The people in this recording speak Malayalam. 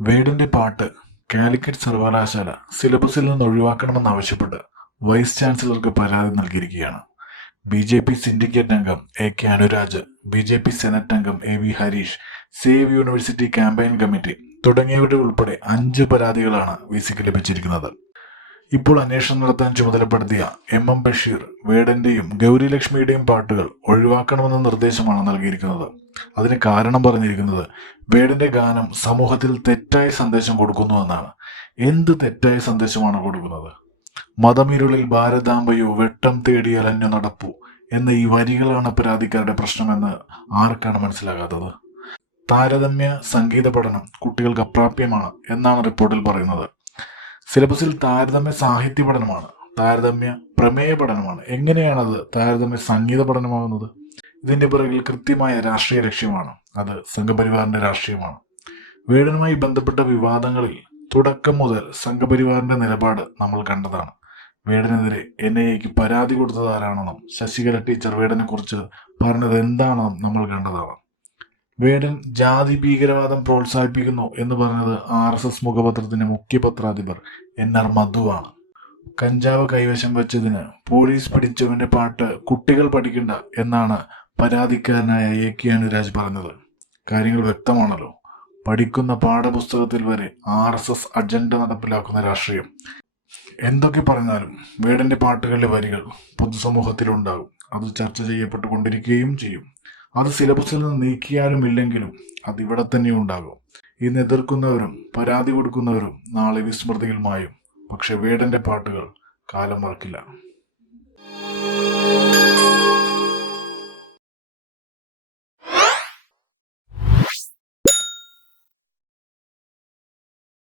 വേടിന്റെ പാട്ട് കാലിക്കറ്റ് സർവകലാശാല സിലബസിൽ നിന്ന് ഒഴിവാക്കണമെന്നാവശ്യപ്പെട്ട് വൈസ് ചാൻസലർക്ക് പരാതി നൽകിയിരിക്കുകയാണ്. ബി ജെ പി സിൻഡിക്കേറ്റ് അംഗം A K Anuraj B J P senate അംഗം A V Harish save university campaign committee തുടങ്ങിയവരുടെ ഉൾപ്പെടെ അഞ്ച് പരാതികളാണ് വി സിക്ക് ലഭിച്ചിരിക്കുന്നത്. ഇപ്പോൾ അന്വേഷണം നടത്താൻ ചുമതലപ്പെടുത്തിയ എം എം ബഷീർ വേടന്റെയും ഗൗരി ലക്ഷ്മിയുടെയും പാട്ടുകൾ ഒഴിവാക്കണമെന്ന നിർദ്ദേശമാണ് നൽകിയിരിക്കുന്നത്. അതിന് കാരണം പറഞ്ഞിരിക്കുന്നത് വേടന്റെ ഗാനം സമൂഹത്തിൽ തെറ്റായ സന്ദേശം കൊടുക്കുന്നു എന്നാണ്. എന്ത് തെറ്റായ സന്ദേശമാണ് കൊടുക്കുന്നത്? മതമിരുളിൽ ഭാരതാംബയോ വെട്ടം തേടി അലഞ്ഞു നടപ്പു എന്ന ഈ വരികളാണ് പരാതിക്കാരുടെ പ്രശ്നമെന്ന് ആർക്കാണ് മനസ്സിലാകാത്തത്? താരതമ്യ സംഗീത പഠനം കുട്ടികൾക്ക് അപ്രാപ്യമാണ് എന്നാണ് റിപ്പോർട്ടിൽ പറയുന്നത്. സിലബസിൽ താരതമ്യ സാഹിത്യ പഠനമാണ് താരതമ്യ പ്രമേയ പഠനമാണ്. എങ്ങനെയാണത് താരതമ്യ സംഗീത പഠനമാകുന്നത്? ഇതിന്റെ പിറകിൽ കൃത്യമായ രാഷ്ട്രീയ ലക്ഷ്യമാണ് അത് സംഘപരിവാറിന്റെ രാഷ്ട്രീയമാണ്. വേടനുമായി ബന്ധപ്പെട്ട വിവാദങ്ങളിൽ തുടക്കം മുതൽ സംഘപരിവാറിന്റെ നിലപാട് നമ്മൾ കണ്ടതാണ്. വേടനെതിരെ എൻ ഐ എക്ക് പരാതി കൊടുത്തത് ആരാണെന്നും ശശികല ടീച്ചർ വേടനെ കുറിച്ച് പറഞ്ഞത് എന്താണെന്നും നമ്മൾ കണ്ടതാണ്. വേടൻ ജാതി ഭീകരവാദം പ്രോത്സാഹിപ്പിക്കുന്നു എന്ന് പറഞ്ഞത് ആർ എസ് എസ് മുഖപത്രത്തിന്റെ മുഖ്യ പത്രാധിപർ എൻ ആർ മധുവാണ് കഞ്ചാവ് കൈവശം വെച്ചതിന് പോലീസ് പിടിച്ചവന്റെ പാട്ട് കുട്ടികൾ പഠിക്കണ്ട എന്നാണ് പരാതിക്കാരനായ എ കെ അനുരാജ് പറഞ്ഞത്. കാര്യങ്ങൾ വ്യക്തമാണല്ലോ. പഠിക്കുന്ന പാഠപുസ്തകത്തിൽ വരെ ആർ എസ് എസ് അജണ്ട നടപ്പിലാക്കുന്ന രാഷ്ട്രീയം. എന്തൊക്കെ പറഞ്ഞാലും വേടന്റെ പാട്ടുകളിലെ വരികൾ പൊതുസമൂഹത്തിലുണ്ടാകും. അത് ചർച്ച ചെയ്യപ്പെട്ടുകൊണ്ടിരിക്കുകയും ചെയ്യും. അത് സിലബസിൽ നിന്ന് നീക്കിയാലും ഇല്ലെങ്കിലും അത് തന്നെ ഉണ്ടാകും. ഇന്ന് എതിർക്കുന്നവരും പരാതി കൊടുക്കുന്നവരും നാളെ വിസ്മൃതിയിൽ മായും പക്ഷെ വേടന്റെ പാട്ടുകൾ കാലം മറക്കില്ല.